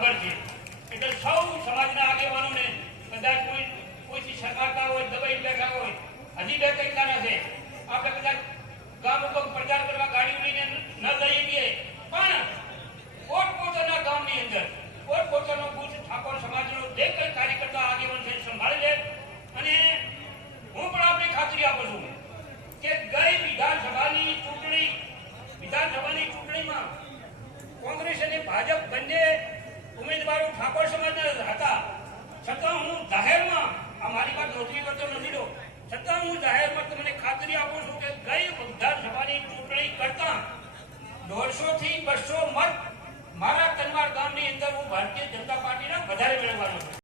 ખબર છે એટલે સૌ સમાજના આગેવાનોને કદાચ કોઈથી શરમાતા હોય, દબાઈ બેઠા હોય, હજી બે કઈ કારણ છે આપણે કદાચ ગામ ઉપર પ્રચાર કરવા ગાડી લઈને ન જઈ શકીએ, પણ પોતપોતાના ગામની અંદર પોતપોતાનો બુથ ઠાકોર સમાજનો જે કઈ કાર્યકર્તા આગેવાન છે સંભાળી લે. અને હું પણ આપને ખાતરી આપું છું કે ગઈ વિધાનસભાની ચૂંટણીમાં કોંગ્રેસ અને ભાજપ બંને ઉમેદવારો ઠાકોર સમાજના હતા, છતાં હું જાહેરમાં આ મારી વાત નોંધણી કરતો નથી લો, છતાં હું જાહેરમાં તમને ખાતરી આપું છું કે ગઈ વિધાનસભાની ચૂંટણી કરતા 150 થી 200 મત મારા કનવાડ ગામની અંદર હું ભારતીય જનતા પાર્ટીના વધારે મેળવવાનો છું.